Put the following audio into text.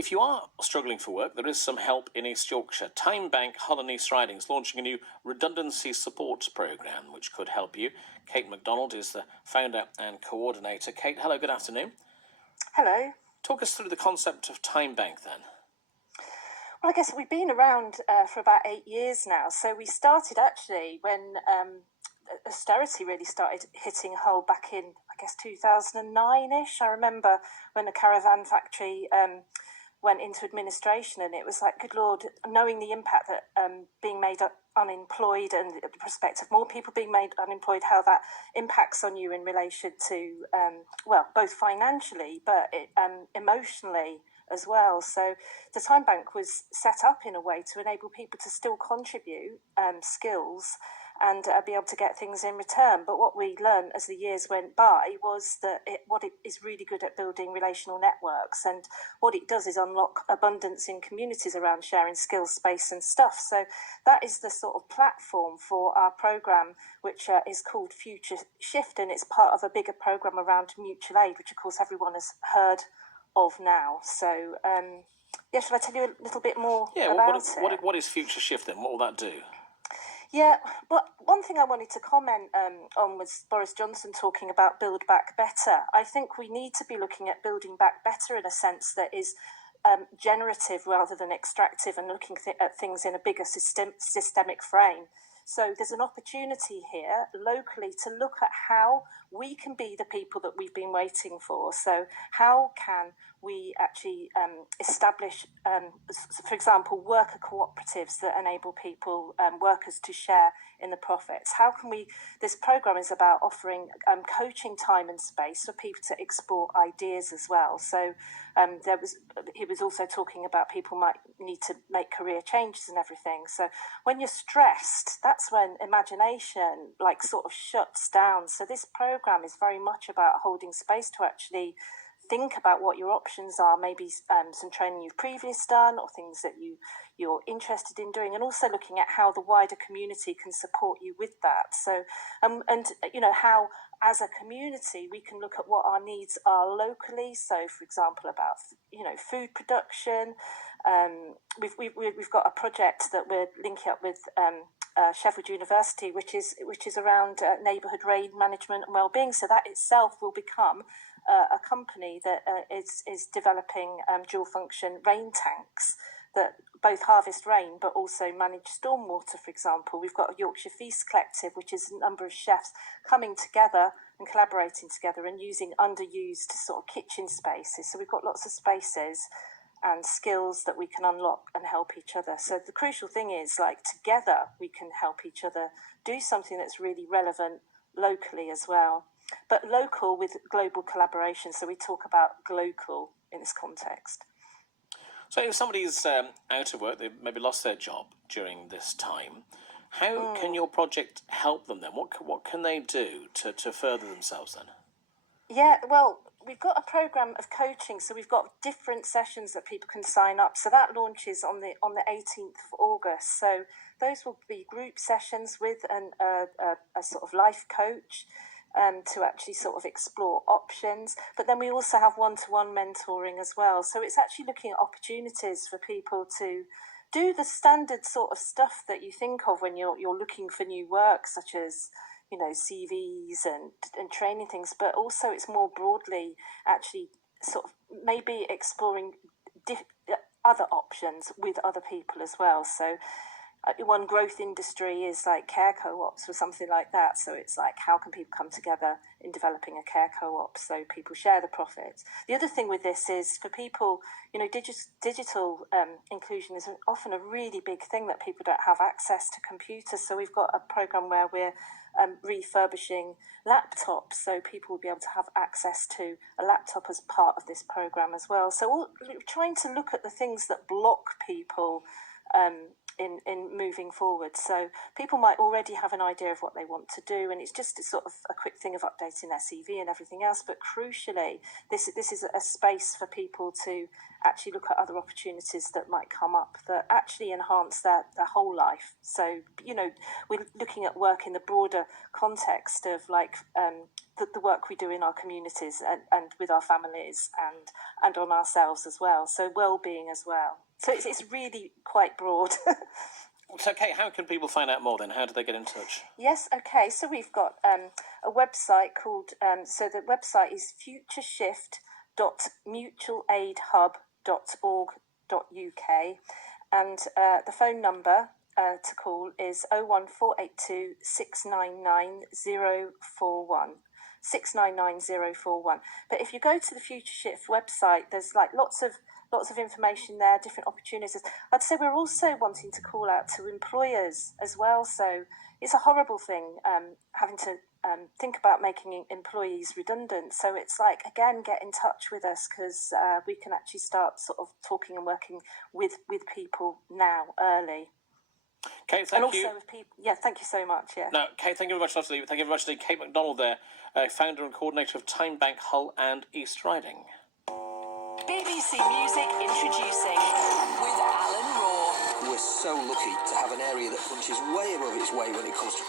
If you are struggling for work, there is some help in East Yorkshire. TimeBank Hull and East Riding is launching a new redundancy support programme which could help you. Kate MacDonald is the founder and coordinator. Kate, hello, good afternoon. Hello. Talk us through the concept of TimeBank then. Well, I guess we've been around for about 8 years now. So we started actually when austerity really started hitting Hull back in, I guess, 2009-ish. I remember when the caravan factory went into administration, and it was like, good Lord, knowing the impact that being made unemployed and the prospect of more people being made unemployed, how that impacts on you in relation to, both financially, but emotionally as well. So the Time Bank was set up in a way to enable people to still contribute skills and be able to get things in return. But what we learned as the years went by was that what it is really good at building relational networks, and what it does is unlock abundance in communities around sharing skills, space and stuff. So that is the sort of platform for our programme, which is called Future Shift, and it's part of a bigger programme around mutual aid, which of course everyone has heard of now. So shall I tell you a little bit more about it? What is Future Shift then? What will that do? Yeah, but one thing I wanted to comment on was Boris Johnson talking about build back better. I think we need to be looking at building back better in a sense that is generative rather than extractive, and looking at things in a bigger systemic frame. So there's an opportunity here locally to look at how we can be the people that we've been waiting for. So how can we actually establish, for example, worker cooperatives that enable people, workers to share in the profits? How can we, this programme is about offering coaching time and space for people to explore ideas as well. So he was also talking about people might need to make career changes and everything. So when you're stressed, that's when imagination sort of shuts down. So this programme is very much about holding space to actually think about what your options are, maybe some training you've previously done or things that you're interested in doing, and also looking at how the wider community can support you with that. So, how as a community we can look at what our needs are locally. So, for example, about food production. We've got a project that we're linking up with Sheffield University, which is around neighbourhood rain management and wellbeing. So that itself will become a company that is developing dual function rain tanks that both harvest rain but also manage stormwater, for example. We've got a Yorkshire Feast Collective, which is a number of chefs coming together and collaborating together and using underused sort of kitchen spaces. So we've got lots of spaces and skills that we can unlock and help each other. So the crucial thing is, together we can help each other do something that's really relevant locally as well. But local with global collaboration. So we talk about glocal in this context. So if somebody's out of work, they've maybe lost their job during this time, how can your project help them then? What can they do to further themselves then? Yeah, well, we've got a programme of coaching, so we've got different sessions that people can sign up. So that launches on the 18th of August. So those will be group sessions with a sort of life coach to actually sort of explore options. But then we also have one-to-one mentoring as well. So it's actually looking at opportunities for people to do the standard sort of stuff that you think of when you're looking for new work, such as CVs and training things, but also it's more broadly actually sort of maybe exploring other options with other people as well. So one growth industry is like care co-ops or something like that. So it's like, how can people come together in developing a care co-op so people share the profits? The other thing with this is for people, digital inclusion is often a really big thing that people don't have access to computers. So we've got a program where we're refurbishing laptops, so people will be able to have access to a laptop as part of this program as well. So trying to look at the things that block people in moving forward. So people might already have an idea of what they want to do, and it's just sort of a quick thing of updating their CV and everything else. But crucially, this is a space for people to actually look at other opportunities that might come up that actually enhance their whole life. So, we're looking at work in the broader context of the work we do in our communities and with our families and on ourselves as well. So well-being as well. So it's really quite broad. So, Kate, how can people find out more then? How do they get in touch? Yes, okay. So we've got a website called, so the website is futureshift.mutualaidhub.org.uk, and the phone number to call is 01482 699 041. 699 But if you go to the Future Shift website, there's lots of information there, different opportunities. I'd say we're also wanting to call out to employers as well. So it's a horrible thing having to think about making employees redundant. So it's again, get in touch with us, because we can actually start sort of talking and working with people now, early. Kate, thank you. And also with people, thank you so much. Yeah. No, Kate, thank you very much. Thank you very much, Kate McDonald there, founder and coordinator of TimeBank Hull and East Riding. BBC Music introducing with Alan Raw. We're so lucky to have an area that punches way above its weight when it comes to